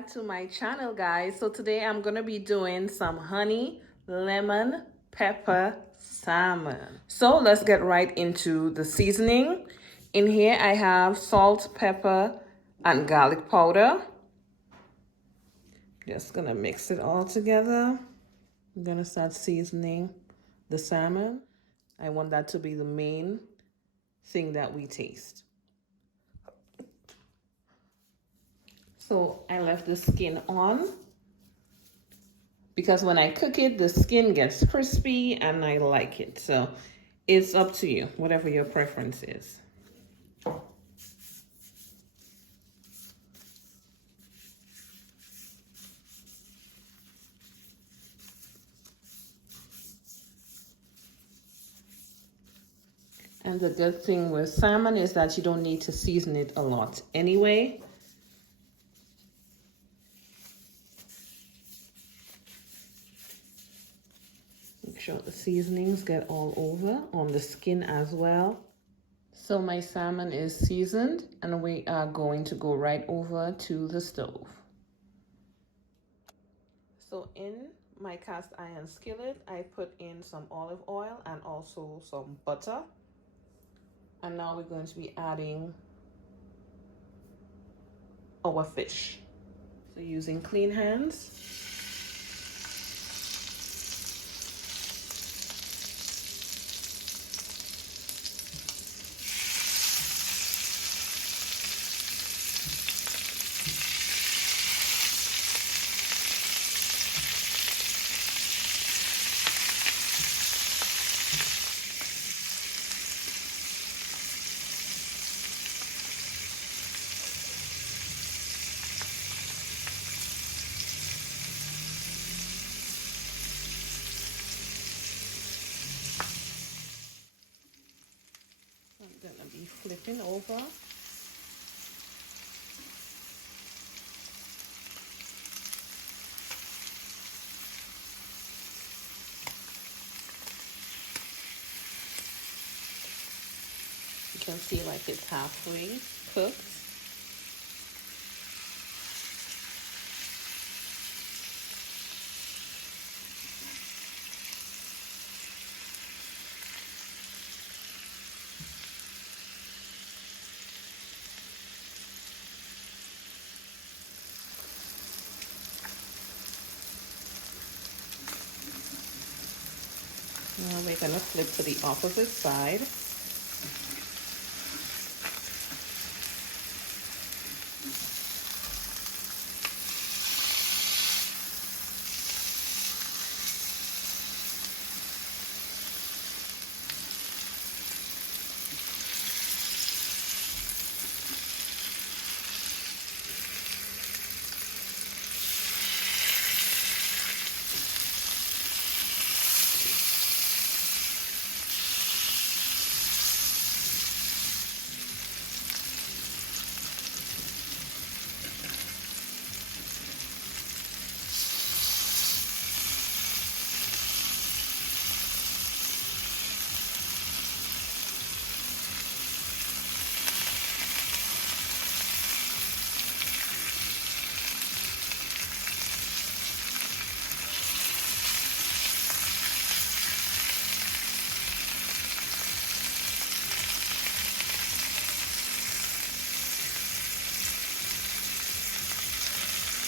back to my channel, guys. So today I'm gonna be doing some honey lemon pepper salmon. So let's get right into the seasoning. In here I have salt, pepper, and garlic powder. Just gonna mix it all together. I'm gonna start seasoning the salmon. I want that to be the main thing that we taste. So I left the skin on because when I cook it, the skin gets crispy and I like it. So it's up to you, whatever your preference is. And the good thing with salmon is that you don't need to season it a lot anyway. Make sure the seasonings get all over on the skin as well. So my salmon is seasoned and we are going to go right over to the stove. So in my cast iron skillet, I put in some olive oil and also some butter. And now we're going to be adding our fish. So using clean hands. I'm gonna be flipping over. You can see like it's halfway cooked. Now we're gonna flip to the opposite side.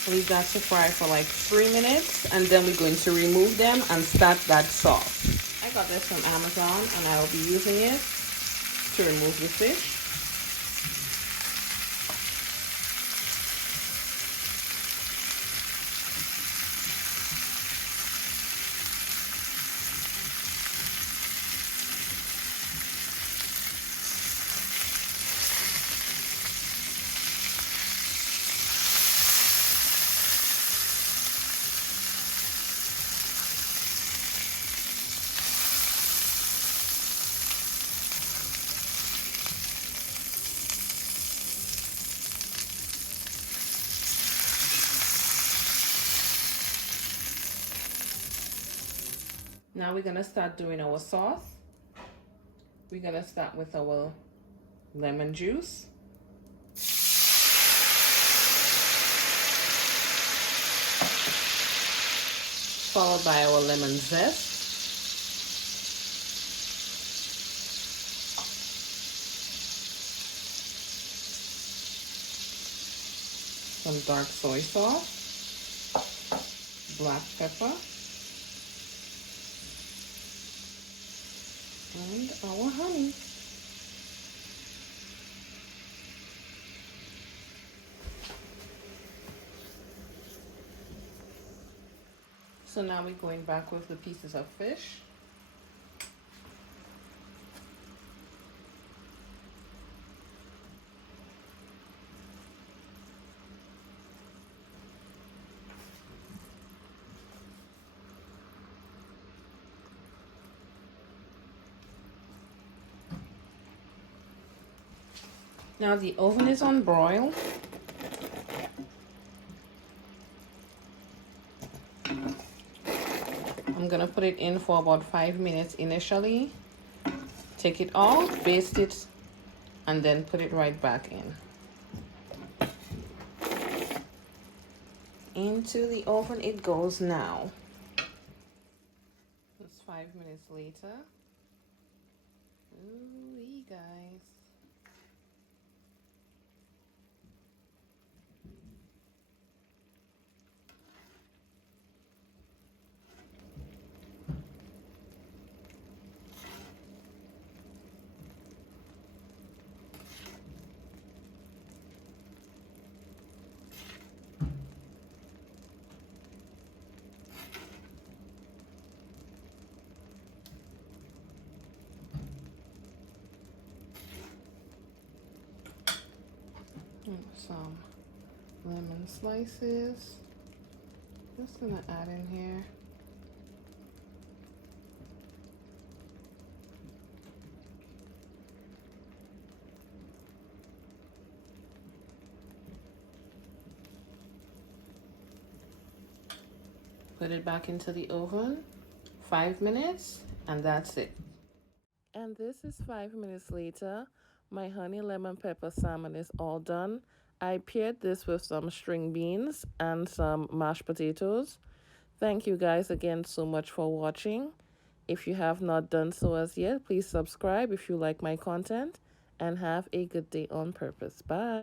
Leave that to fry for like 3 minutes and then we're going to remove them and start that sauce. I got this from Amazon and I'll be using it to remove the fish. Now we're gonna start doing our sauce. We're gonna start with our lemon juice. followed by our lemon zest, some dark soy sauce, black pepper, and our honey. So now we're going back with the pieces of fish. Now the oven is on broil. I'm gonna put it in for about 5 minutes initially. Take it out, baste it, and then put it right back in. Into the oven it goes now. It's 5 minutes later. Ooh, guys. Some lemon slices. Just gonna add in here. Put it back into the oven, 5 minutes, and that's it. And this is 5 minutes later. My honey lemon pepper salmon is all done. I paired this with some string beans and some mashed potatoes. Thank you guys again so much for watching. If you have not done so as yet, please subscribe if you like my content, and have a good day on purpose. Bye.